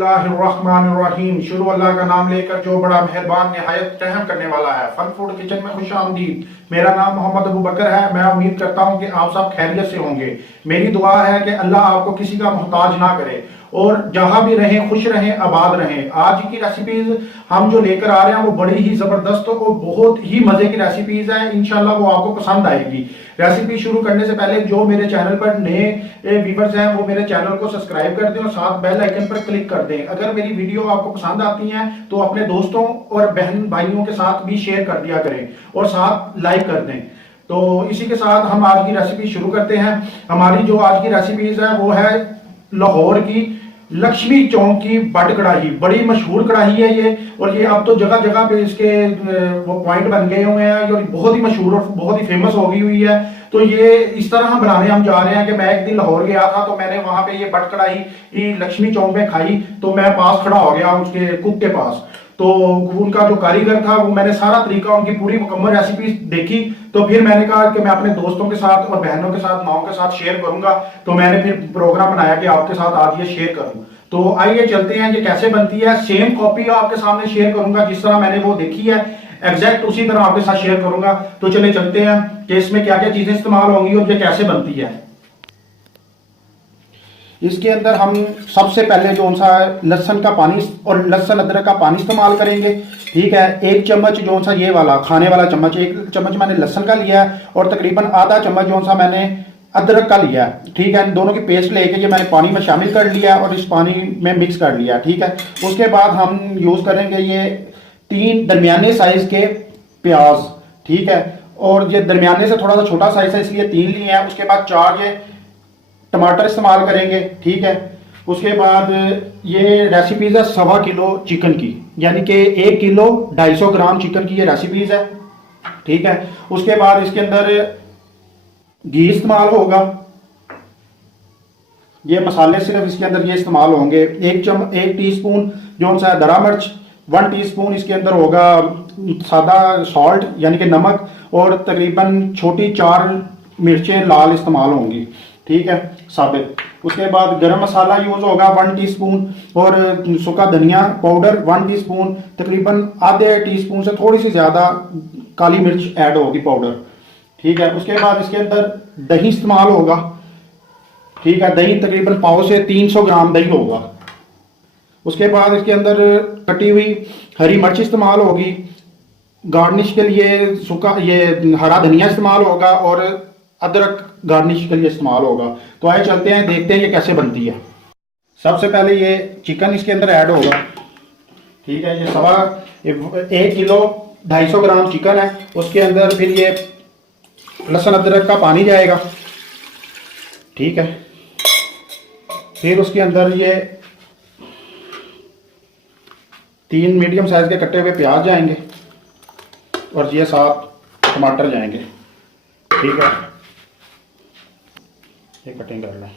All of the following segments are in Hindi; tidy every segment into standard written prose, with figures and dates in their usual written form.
बिस्मिल्लाहिर्रहमानिर्रहीम। शुरू अल्लाह का नाम लेकर जो बड़ा मेहरबान निहायत रहम करने वाला है। फन फूड किचन में खुश आमदीद। मेरा नाम मोहम्मद अबू बकर है। मैं उम्मीद करता हूँ कि आप सब खैरियत से होंगे। मेरी दुआ है कि अल्लाह आपको किसी का मोहताज ना करे और जहां भी रहें खुश रहें, आबाद रहें। आज की रेसिपीज हम जो लेकर आ रहे हैं वो बड़ी ही जबरदस्त और बहुत ही मजे की रेसिपीज है। इंशाल्लाह वो आपको पसंद आएगी। रेसिपी शुरू करने से पहले जो मेरे चैनल पर नए व्यूअर्स हैं वो मेरे चैनल को सब्सक्राइब कर दें और साथ बेल आइकन पर क्लिक कर दें। अगर मेरी वीडियो आपको पसंद आती है तो अपने दोस्तों और बहन भाइयों के साथ भी शेयर कर दिया करें और साथ लाइक कर दें। तो इसी के साथ हम आज की रेसिपी शुरू करते हैं। हमारी जो आज की रेसिपीज है वो है लाहौर की लक्ष्मी चौक की बट कढ़ाई। बड़ी मशहूर कढ़ाई है ये, और ये अब तो जगह जगह पे इसके वो पॉइंट बन गए हुए हैं और बहुत ही मशहूर और बहुत ही फेमस हो गई हुई है। तो ये इस तरह हम बनाने हम जा रहे हैं कि मैं एक दिन लाहौर गया था तो मैंने वहां पे ये बट कढ़ाई लक्ष्मी चौक में खाई। तो मैं पास खड़ा हो गया उसके कुक के पास। तो उनका जो कारीगर था वो मैंने सारा तरीका उनकी पूरी मुकम्मल रेसिपी देखी। तो फिर मैंने कहा कि मैं अपने दोस्तों के साथ और बहनों के साथ माओ के साथ शेयर करूंगा। तो मैंने फिर प्रोग्राम बनाया कि आपके साथ आज ये शेयर करूं। तो आइए चलते हैं ये कैसे बनती है। सेम कॉपी आपके सामने शेयर करूंगा जिस तरह मैंने वो देखी है, एग्जैक्ट उसी तरह आपके साथ शेयर करूंगा। तो चले चलते हैं कि इसमें क्या क्या चीजें इस्तेमाल होंगी और ये कैसे बनती है। इसके अंदर हम सबसे पहले जो सा लहसुन का पानी और लहसुन अदरक का पानी इस्तेमाल करेंगे। ठीक है, एक चम्मच जो सा ये वाला खाने वाला चम्मच, एक चम्मच मैंने लहसुन का लिया है और तकरीबन आधा चम्मच जो सा मैंने अदरक का लिया है। ठीक है, इन दोनों की पेस्ट लेके ये मैंने पानी में शामिल कर लिया और इस पानी में मिक्स कर लिया। ठीक है, उसके बाद हम यूज करेंगे ये 3 दरमियाने साइज के प्याज। ठीक है, और ये दरमियाने से थोड़ा सा छोटा साइज है इसलिए 3 लिए हैं। उसके बाद 4 ये टमाटर इस्तेमाल करेंगे। ठीक है, उसके बाद ये रेसिपीज है 1.25 किलो चिकन की, यानी कि 1 किलो 250 ग्राम चिकन की ये रेसिपीज है। ठीक है, उसके बाद इसके अंदर घी इस्तेमाल होगा। ये मसाले सिर्फ इसके अंदर ये इस्तेमाल होंगे। 1 टीस्पून जो सा दरा मिर्च, 1 टीस्पून इसके अंदर होगा सादा सॉल्ट यानी कि नमक, और तकरीबन छोटी 4 मिर्चें लाल इस्तेमाल होंगी। ठीक है, साबित। उसके बाद गरम मसाला यूज होगा 1 टीस्पून और सूखा धनिया पाउडर 1 टीस्पून। तकरीबन आधे टीस्पून से थोड़ी सी ज्यादा काली मिर्च ऐड होगी पाउडर। ठीक है, उसके बाद इसके अंदर दही इस्तेमाल होगा। ठीक है, दही तकरीबन 100 से 300 ग्राम दही होगा। उसके बाद इसके अंदर कटी हुई हरी मिर्च इस्तेमाल होगी। गार्निश के लिए सूखा ये हरा धनिया इस्तेमाल होगा और अदरक गार्निश के लिए इस्तेमाल होगा। तो आइए चलते हैं, देखते हैं ये कैसे बनती है। सबसे पहले ये चिकन इसके अंदर ऐड होगा। ठीक है, ये 1 किलो 250 ग्राम चिकन है। उसके अंदर फिर ये लहसुन अदरक का पानी जाएगा। ठीक है, फिर उसके अंदर ये 3 मीडियम साइज के कटे हुए प्याज जाएंगे और ये 7 टमाटर जाएंगे। ठीक है, ये कटिंग कर लें।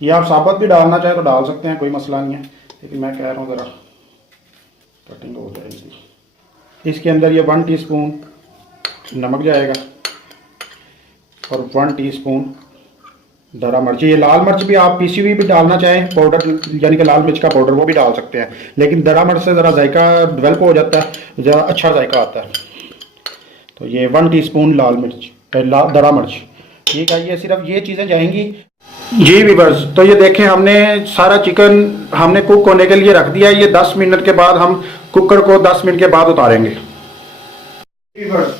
ये आप साबुत भी डालना चाहे तो डाल सकते हैं, कोई मसला नहीं है, लेकिन मैं कह रहा हूँ ज़रा कटिंग हो जाएगी। इसके अंदर ये 1 टीस्पून नमक जाएगा और 1 टीस्पून दरा मिर्च। ये लाल मिर्च भी आप पीसी हुई भी डालना चाहें पाउडर, यानी कि लाल मिर्च का पाउडर, वो भी डाल सकते हैं, लेकिन दरा मिर्च से ज़रा जायका डेवलप हो जाता है, ज़रा अच्छा जायका आता है। तो ये 1 टीस्पून लाल मिर्च दरा मिर्च। ठीक है, ये सिर्फ ये चीज़ें जाएंगी। जी वीवर्स, तो ये देखें हमने सारा चिकन हमने कुक होने के लिए रख दिया है। ये 10 मिनट के बाद हम कुकर को 10 मिनट के बाद उतारेंगे। वीवर्स,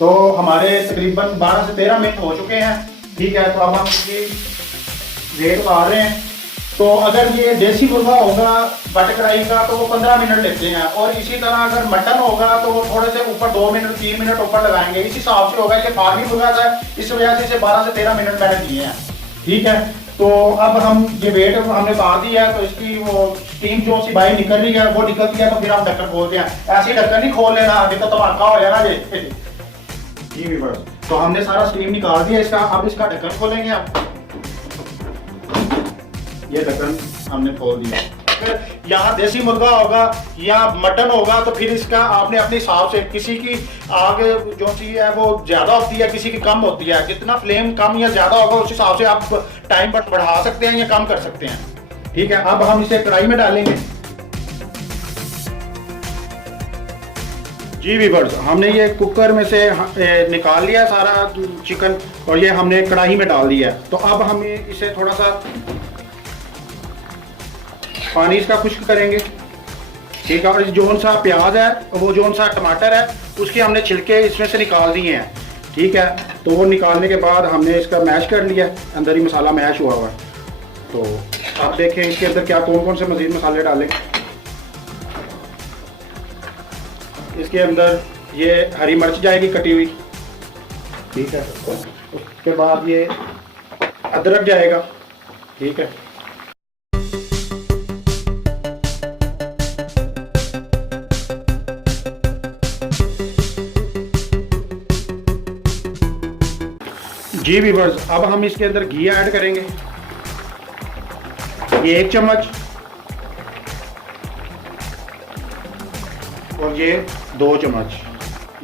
तो हमारे तकरीबन 12 से 13 मिनट हो चुके हैं। ठीक है, तो अब हम इसकी रेट उतार रहे हैं। तो अगर ये देसी मुर्गा होगा बट कढ़ाई का तो वो 15 मिनट लेते हैं, और इसी तरह अगर मटन होगा तो वो थोड़े से ऊपर 2 मिनट 3 मिनट ऊपर लगाएंगे। इस हिसाब से होगा। ये फार्मी मुर्गा था, इस वजह से इसे 12 से 13 मिनट मैंने दिए हैं। ठीक है, तो अब हम ये वेट हमने उतार दिया है, तो इसकी वो स्टीम जो सी बाहर निकल रही है वो निकलती है। तो फिर हम ढक्कन खोलते हैं। ऐसे ही ढक्कन नहीं खोल लेना, अभी तो धमाका हो जाना जी व्यूअर्स। तो हमने सारा स्टीम निकाल दिया इसका। अब इसका ढक्कन खोलेंगे। अब ये ढक्कन हमने खोल दिया। अगर यहाँ देसी मुर्गा होगा या मटन होगा तो फिर इसका आपने अपने हिसाब से, किसी की आग जो चीज़ है वो ज़्यादा होती है, किसी की कम होती है, जितना फ्लेम कम या ज़्यादा होगा उस हिसाब से आप टाइम बढ़ा सकते हैं या कम कर सकते हैं। ठीक है, अब हम इसे कढ़ाई में डालेंगे। जी व्यूअर्स, हमने ये कुकर में से निकाल लिया सारा चिकन और ये हमने कढ़ाई में डाल दिया है। तो अब हम इसे थोड़ा सा पानी इसका खुश्क करेंगे। ठीक है, और जोन सा प्याज है वो जोन सा टमाटर है उसके हमने छिलके इसमें से निकाल दिए हैं। ठीक है, तो वो निकालने के बाद हमने इसका मैश कर लिया, अंदर ही मसाला मैश हुआ हुआ है। तो आप देखें इसके अंदर क्या कौन कौन से मज़ीद मसाले डालें। इसके अंदर ये हरी मिर्च जाएगी कटी हुई। ठीक है, उसके बाद ये अदरक जाएगा। ठीक है, जी व्यूअर्स, अब हम इसके अंदर घी ऐड करेंगे। ये 1 चम्मच और ये 2 चम्मच,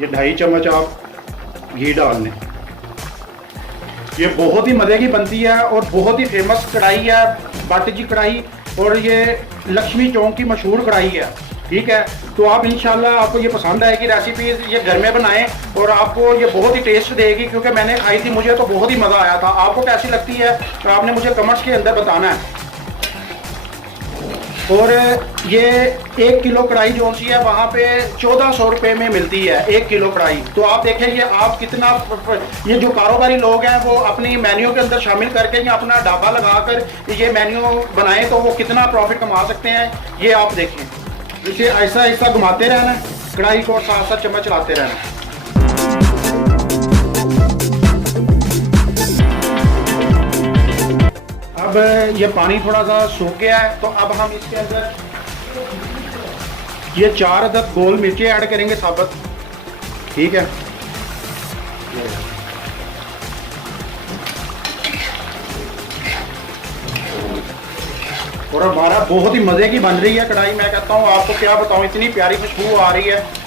ये 2.5 चम्मच आप घी डाल लें। ये बहुत ही मज़े की बनती है और बहुत ही फेमस कढ़ाई है, बाटी जी कढ़ाई, और ये लक्ष्मी चौक की मशहूर कढ़ाई है। ठीक है, तो आप इंशाल्लाह आपको ये पसंद आएगी रेसिपी, ये घर में बनाएं और आपको ये बहुत ही टेस्ट देगी, क्योंकि मैंने खाई थी, मुझे तो बहुत ही मज़ा आया था। आपको कैसी लगती है तो आपने मुझे कमेंट्स के अंदर बताना है। और ये 1 किलो कढ़ाई जो सी है वहाँ पे 1400 रुपये में मिलती है 1 किलो कढ़ाई। तो आप देखें ये आप कितना, ये जो कारोबारी लोग हैं वो अपनी मेन्यू के अंदर शामिल करके या अपना ढाबा लगाकर ये मेन्यू बनाएं तो वो कितना प्रॉफिट कमा सकते हैं, ये आप देखें। इसे ऐसा ऐसा घुमाते रहना कढ़ाई को और साथ साथ चम्मच चलाते रहना। अब ये पानी थोड़ा सा सूख गया है, तो अब हम इसके अंदर ये 4 अदद गोल मिर्चें ऐड करेंगे साबुत। ठीक है, और हमारा बहुत ही मज़े की बन रही है कढ़ाई। मैं कहता हूँ आपको क्या बताऊँ, इतनी प्यारी खुशबू आ रही है।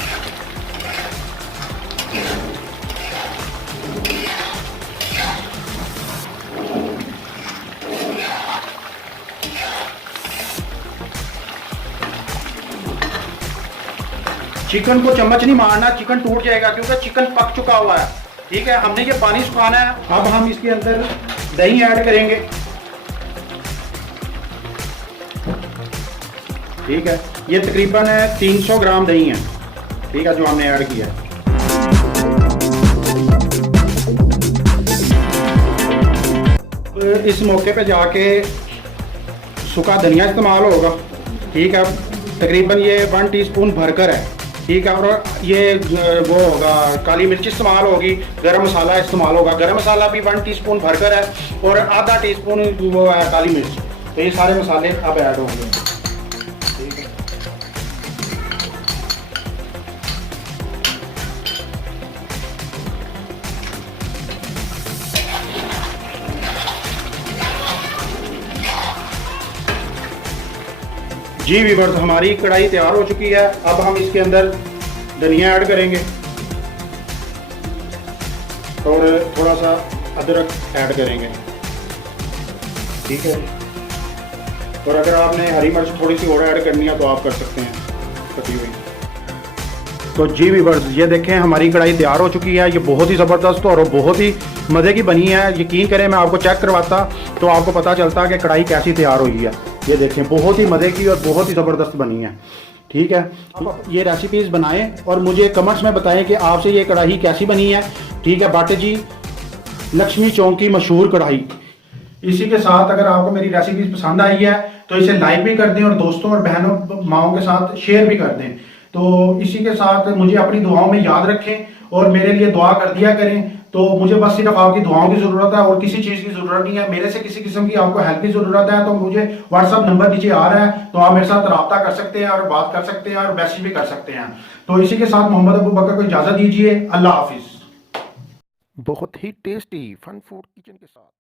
चिकन को चम्मच नहीं मारना, चिकन टूट जाएगा क्योंकि चिकन पक चुका हुआ है। ठीक है, हमने ये पानी सुखाना है। अब हम इसके अंदर दही ऐड करेंगे। ठीक है, ये तकरीबन 300 ग्राम दही है। ठीक है, जो हमने ऐड किया है। इस मौके पे जाके सूखा धनिया इस्तेमाल होगा। ठीक है, तकरीबन ये 1 टीस्पून भरकर है। ठीक है, और ये वो होगा काली मिर्च इस्तेमाल होगी, गरम मसाला इस्तेमाल होगा। गरम मसाला भी 1 टीस्पून भरकर है और आधा टीस्पून वो है काली मिर्च। तो ये सारे मसाले अब ऐड होंगे। ठीक है, जी व्यूअर्स, हमारी कढ़ाई तैयार हो चुकी है। अब हम इसके अंदर धनिया ऐड करेंगे और थोड़ा सा अदरक ऐड करेंगे। ठीक है, और अगर आपने हरी मिर्च थोड़ी सी और ऐड करनी है तो आप कर सकते हैं कटी हुई। तो जी व्यूअर्स, ये देखें हमारी कढ़ाई तैयार हो चुकी है। ये बहुत ही ज़बरदस्त और बहुत ही मज़े की बनी है। यकीन करें, मैं आपको चेक करवाता तो आपको पता चलता कि कढ़ाई कैसी तैयार हुई है। ये देखें, बहुत ही मज़े की और बहुत ही ज़बरदस्त बनी है। ठीक है, आप ये रेसिपीज़ बनाएं और मुझे कमेंट्स में बताएं कि आपसे ये कढ़ाई कैसी बनी है। ठीक है, बाटी जी लक्ष्मी चौक की मशहूर कढ़ाई। इसी के साथ अगर आपको मेरी रेसिपीज पसंद आई है तो इसे लाइक भी कर दें और दोस्तों और बहनों माओं के साथ शेयर भी कर दें। तो इसी के साथ मुझे अपनी दुआओं में याद रखें और मेरे लिए दुआ कर दिया करें। तो मुझे बस सिर्फ आपकी दुआओं की ज़रूरत है और किसी चीज़ की ज़रूरत नहीं है। मेरे से किसी किस्म की आपको हेल्प की ज़रूरत है तो मुझे व्हाट्सअप नंबर नीचे आ रहा है, तो आप मेरे साथ रब्ता कर सकते हैं और बात कर सकते हैं और मैसेज भी कर सकते हैं। तो इसी के साथ मोहम्मद अबू बकर को इजाज़त दीजिए। अल्लाह हाफिज़। बहुत ही टेस्टी फन फूड किचन के साथ।